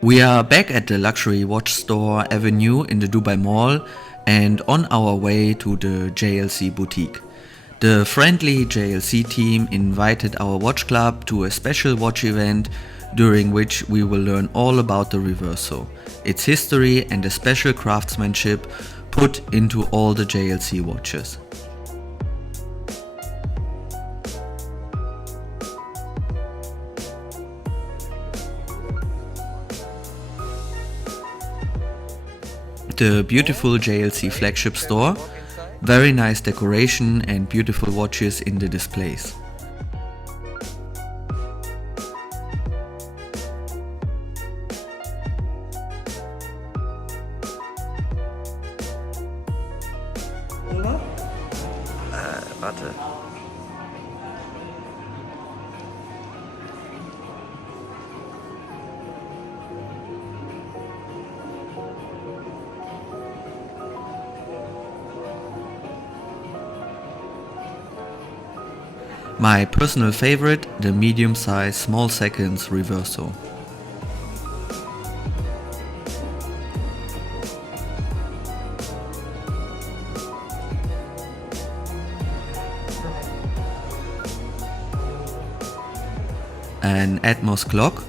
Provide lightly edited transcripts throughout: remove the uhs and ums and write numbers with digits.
We are back at the luxury watch store Avenue in the Dubai Mall and on our way to the JLC Boutique. The friendly JLC team invited our watch club to a special watch event during which we will learn all about the Reverso, its history and the special craftsmanship put into all the JLC watches. The beautiful JLC flagship store, very nice decoration and beautiful watches in the displays. Warte. My personal favorite, the medium-size small seconds Reverso. An Atmos clock,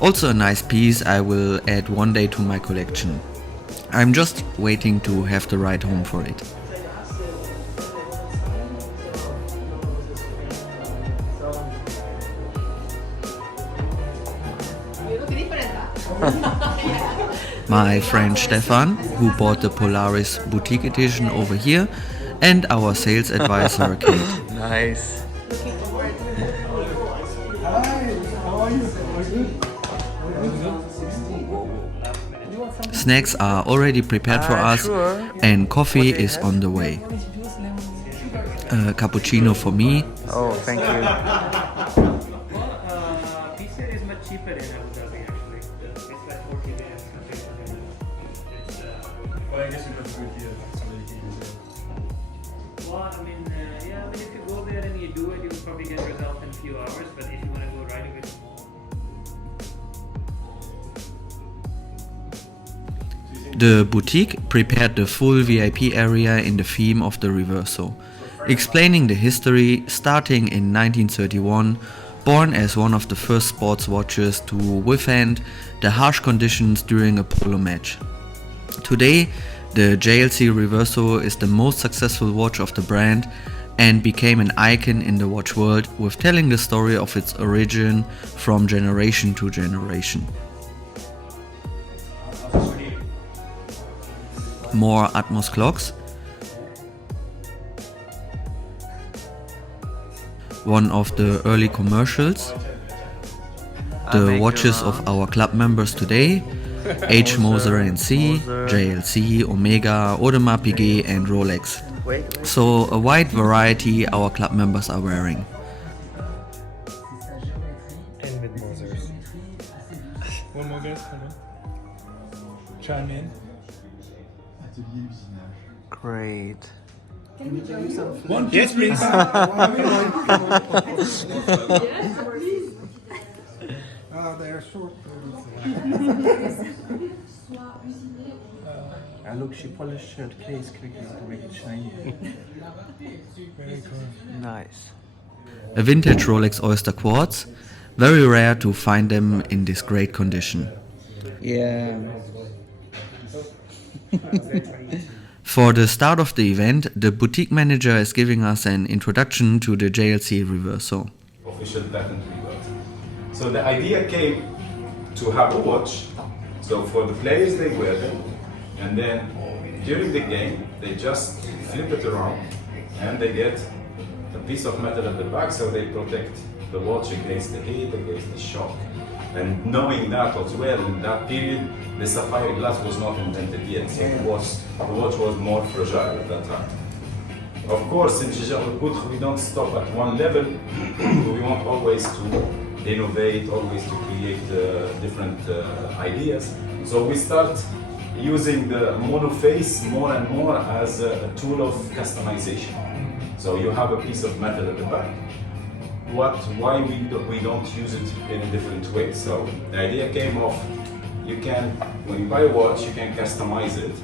also a nice piece I will add one day to my collection. I'm just waiting to have the ride home for it. My friend Stefan, who bought the Polaris Boutique Edition over here, and our sales advisor Kate. Nice. Snacks are already prepared for us Sure. and coffee is on the way. A cappuccino for me. Oh, thank you. Pizza is much cheaper in Abu Dhabi actually. It's like 40 dirhams something for dinner. It's Well, I guess it was good here. Somebody can use it. well, I mean, yeah. I mean, if you go there and you do it, you will probably get results in a few hours. But if you want to go right away from home, The boutique prepared the full VIP area in the theme of the Reverso, explaining the history starting in 1931, born as one of the first sports watches to withstand the harsh conditions during a polo match. Today, the JLC Reverso is the most successful watch of the brand and became an icon in the watch world with telling the story of its origin from generation to generation. More Atmos clocks. One of the early commercials. The watches of our club members today. H. Moser and C, JLC, Omega, Audemars Piguet and Rolex. Wait. So a wide variety our club members are wearing. And with Mosers. One more guys, come on. Chime in. Great. One, yes, please. They are short. And look, she polished her case quickly to make it shiny. Very cool. Nice. A vintage Rolex Oyster Quartz. Very rare to find them in this great condition. Yeah. For the start of the event, the boutique manager is giving us an introduction to the JLC Reverso. Official patent we got. So the idea came to have a watch. So for the players, they wear them, and then during the game, they just flip it around, and they get a piece of metal at the back, so they protect the watch against the heat, against the shock. And knowing that as well, in that period, the sapphire glass was not invented yet, so the watch was more fragile at that time. Of course, in Jaeger-LeCoultre, we don't stop at one level. We want always to innovate, always to create different ideas. So we start using the monoface more and more as a tool of customization. So you have a piece of metal at the back, why we don't use it in a different way. So the idea came of, you can, when you buy a watch, you can customize it.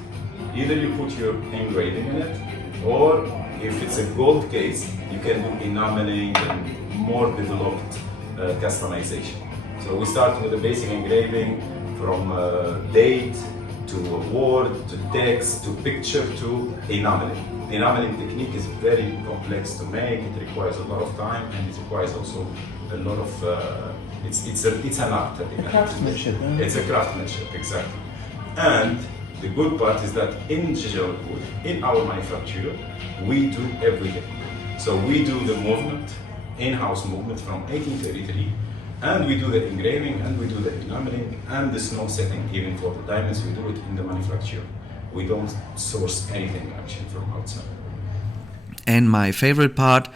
Either you put your engraving in it, or if it's a gold case, you can do enameling and more developed customization. So we start with a basic engraving from date to word to text to picture to enameling. Enameling technique is very complex to make. It requires a lot of time, and it requires also a lot of. It's an art. Craftsmanship. It's a craftsmanship, exactly. And the good part is that in Jaeger-LeCoultre, in our manufacturer, we do everything. So we do the movement, in-house movement from 1833, and we do the engraving, and we do the enameling, and the snow setting. Even for the diamonds, we do it in the manufacturer. We don't source anything actually from outside. And my favorite part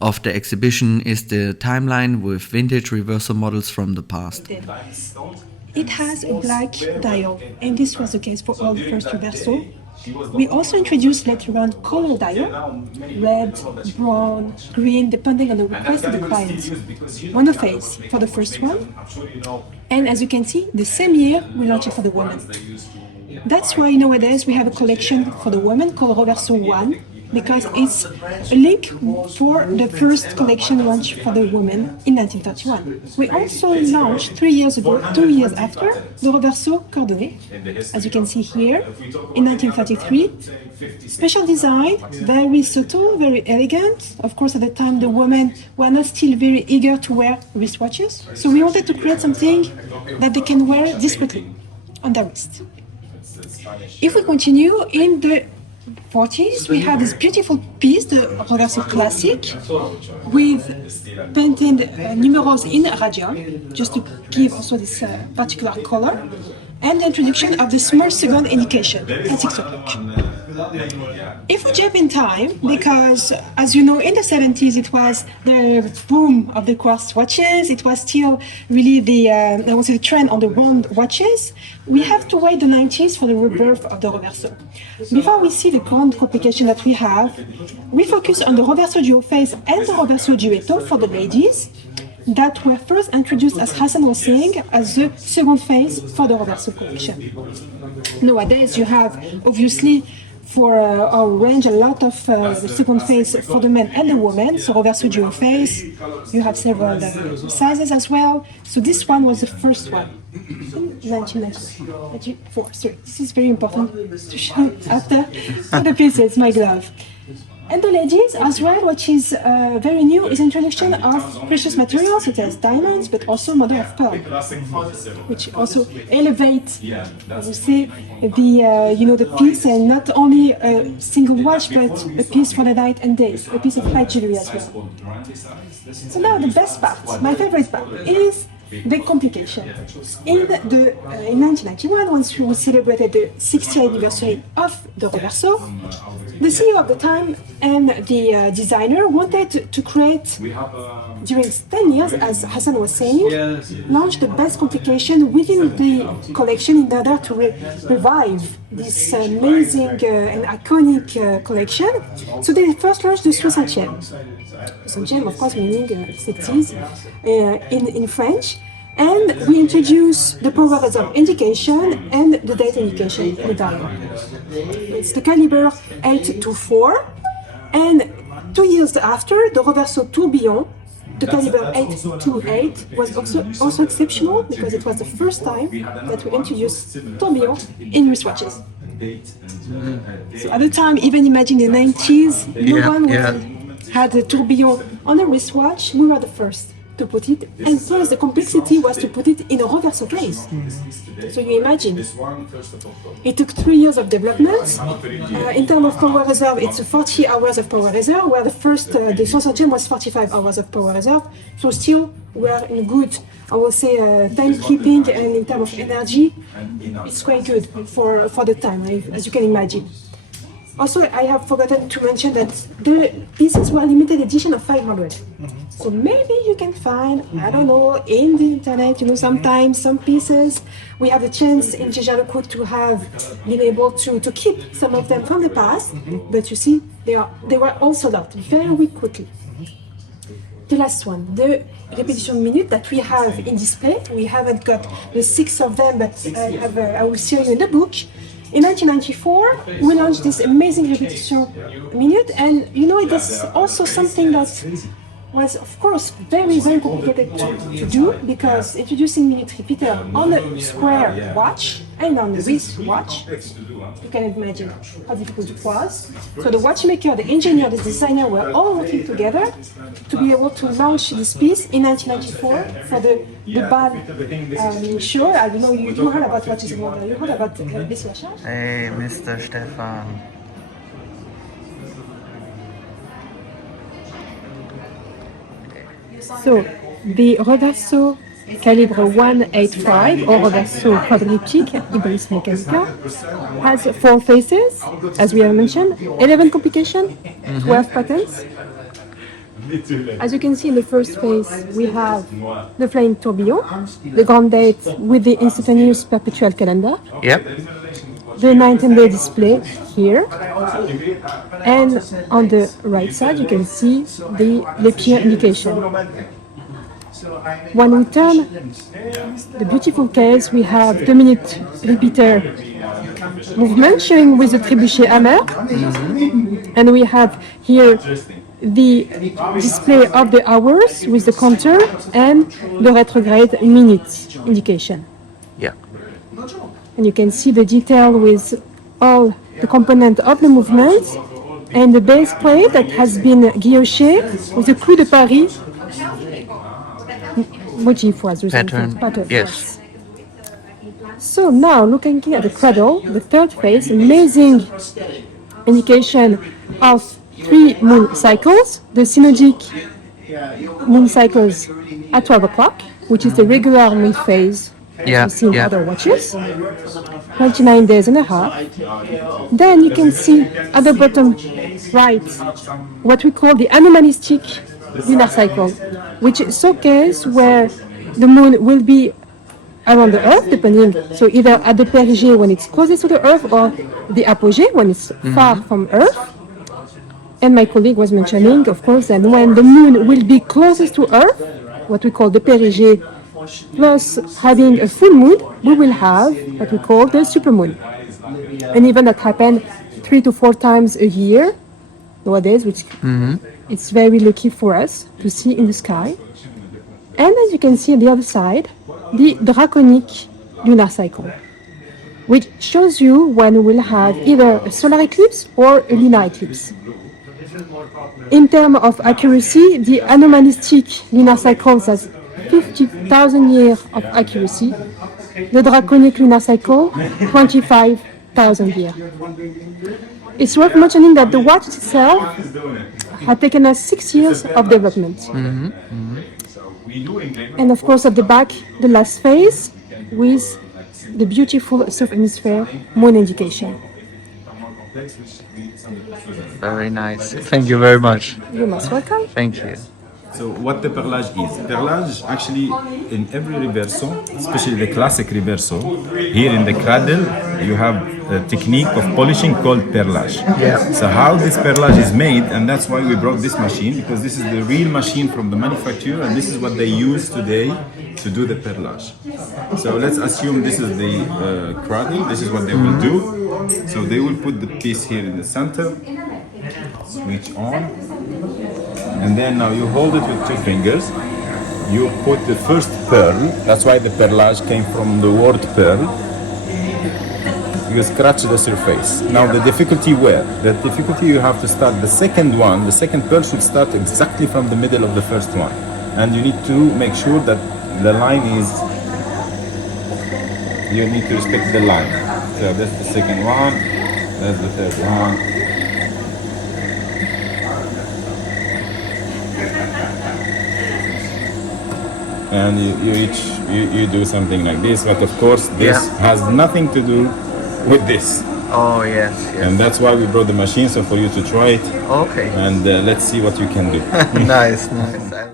of the exhibition is the timeline with vintage Reverso models from the past. It has a black dial, and this was the case for all the first Reverso. We also introduced later on color dial, red, brown, green, depending on the request of the client. Monoface for the first one, and as you can see, the same year we launched it for the women. That's why nowadays we have a collection for the women called Reverso 1, because it's a link for the first collection launched for the women in 1931. We also launched 3 years ago, 2 years after, the Reverso Coordonnée, as you can see here, in 1933. Special design, very subtle, very elegant. Of course, at the time the women were not still very eager to wear wristwatches, so we wanted to create something that they can wear discreetly on their wrist. If we continue in the 40s, we have this beautiful piece, the Reverso Classic, with painted numerals in radial, just to give also this particular color, and the introduction of the small second indication at 6 o'clock. If we jump in time, because as you know, in the 70s it was the boom of the quartz watches, it was still really the trend on the round watches, we have to wait the 90s for the rebirth of the Reverso. Before we see the current complication that we have, we focus on the Reverso duoface and the Reverso duetto for the ladies, that were first introduced, as Hassan was saying, as the second phase for the Reverso collection. Nowadays you have, obviously, for our range, a lot of second phase for the men and the women, so Reverso duoface. You have several sizes as well. So this one was the first one in 1994. Sorry, this is very important to show after for the pieces, my glove. And the ladies as well, which is very new, is introduction of precious materials such as diamonds, but also mother of pearl, which also elevate, I would say, the piece, and not only a single watch, but a piece for the night and day, a piece of light jewelry as well. So now the best part, my favorite part, is the complication. In 1991, once we celebrated the 60th anniversary of the Reverso, the CEO of the time and the designer wanted to create, during 10 years, as Hassan was saying, launch the best complication within the collection in order to revive this amazing and iconic collection. So they first launched the 60e. 60e, of course, meaning 60s in French. And we introduce the power reserve indication and the date indication in the dial. It's the caliber 824, and 2 years after, the Reverso Tourbillon, the caliber 828, was also exceptional because it was the first time that we introduced tourbillon in wristwatches. So at the time, even imagine the 90s, no one had a tourbillon on a wristwatch. We were the first to put it, and plus the complexity was to put it in a Reverso case. So you imagine, it took 3 years of development. In terms of power reserve, it's 40 hours of power reserve, where the first, the 60 was 45 hours of power reserve. So still, we're in good, I will say, timekeeping, and in terms of energy, it's quite good for the time, as you can imagine. Also, I have forgotten to mention that the pieces were limited edition of 500. So maybe you can find, I don't know, in the internet, sometimes some pieces, we have the chance in Jaeger-LeCoultre to have been able to keep some of them from the past, but you see, they were all sold out very quickly. the last one, the repetition minute that we have in display. We haven't got the 6 of them, but I will show you in the book. In 1994, we launched this amazing repetition minute, and you know, it is also something that was, of course, very, very complicated to do, because introducing minute repeater on a square watch and on a wrist watch, you can imagine how difficult it was. So the watchmaker, the engineer, the designer were all working together to be able to launch this piece in 1994 for the Dubai show. I don't know, you heard about what is going on. You heard about this watch? Hey, Mr. Stefan. So the Reverso calibre 185 or Reverso quadriptyque Hybris Mechanica has 4 faces, as we have mentioned, 11 complications, 12 patterns. As you can see in the first phase, we have the flying tourbillon, the grand date with the instantaneous perpetual calendar, Yep. the night and day display here, and on the right side you can see the Lepier indication. When we turn the beautiful case, we have the minute repeater movement showing with the trebuchet hammer, and we have here the display of the hours with the counter and the retrograde minute indication. Yeah. And you can see the detail with all the components of the movement and the base plate that has been guilloché with the clou de Paris motif was Pattern. Yes. So now looking at the cradle, the third phase, amazing indication of 3 moon cycles, the synodic moon cycles at 12 o'clock, which is the regular moon phase you see in other watches, 29 days and a half. Then you can see at the bottom right what we call the anomalistic lunar cycle, which is a case where the moon will be around the Earth, depending, so either at the perigee when it's closest to the Earth or the apogee when it's far from Earth. And my colleague was mentioning, of course, that when the moon will be closest to Earth, what we call the perigee, plus having a full moon, we will have what we call the supermoon. And even that happens 3 to 4 times a year nowadays, which it's very lucky for us to see in the sky. And as you can see on the other side, the draconic lunar cycle, which shows you when we'll have either a solar eclipse or a lunar eclipse. In terms of accuracy, the anomalistic lunar cycle has 50,000 years of accuracy. The draconic lunar cycle, 25,000 years. It's worth mentioning that the watch itself had taken us 6 years of development. And of course at the back, the last phase with the beautiful South Hemisphere moon indication. Very nice. Thank you very much. You're most welcome. Thank you. So what the Perlage is? Perlage actually in every Reverso, especially the classic Reverso, here in the cradle you have a technique of polishing called Perlage. Yeah. So how this Perlage is made, and that's why we brought this machine, because this is the real machine from the manufacturer and this is what they use today to do the Perlage. So let's assume this is the cradle, this is what they will do. So they will put the piece here in the center, switch on, and then now you hold it with 2 fingers. You put the first pearl, that's why the perlage came from the word pearl. You scratch the surface. Now the difficulty where? The difficulty you have to start the second one, the second pearl should start exactly from the middle of the first one. And you need to make sure that the line is, you need to respect the line. So that's the second one, that's the third one. And you do something like this, but of course this has nothing to do with this. Oh yes, yes. And that's why we brought the machine, so for you to try it. Okay. And let's see what you can do. Nice, nice.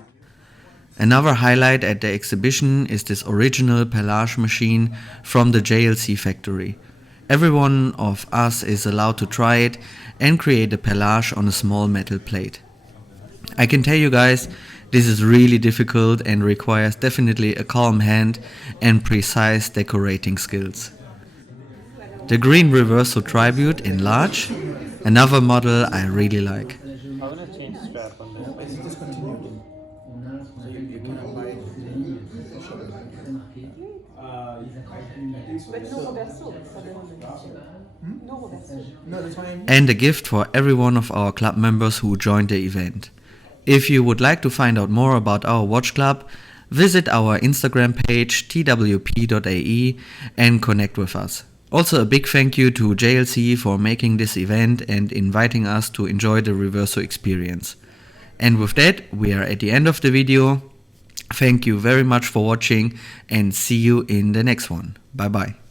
Another highlight at the exhibition is this original Perlage machine from the JLC factory. Every one of us is allowed to try it and create a Perlage on a small metal plate. I can tell you guys, This is really difficult and requires definitely a calm hand and precise decorating skills. The green Reverso Tribute in large, another model I really like. I'm gonna change strap on this. It's discontinued. So you cannot buy it. No, that's fine. And a gift for every one of our club members who joined the event. If you would like to find out more about our watch club, visit our Instagram page twp.ae and connect with us. Also a big thank you to JLC for making this event and inviting us to enjoy the Reverso experience. And with that, we are at the end of the video. Thank you very much for watching and see you in the next one. Bye bye.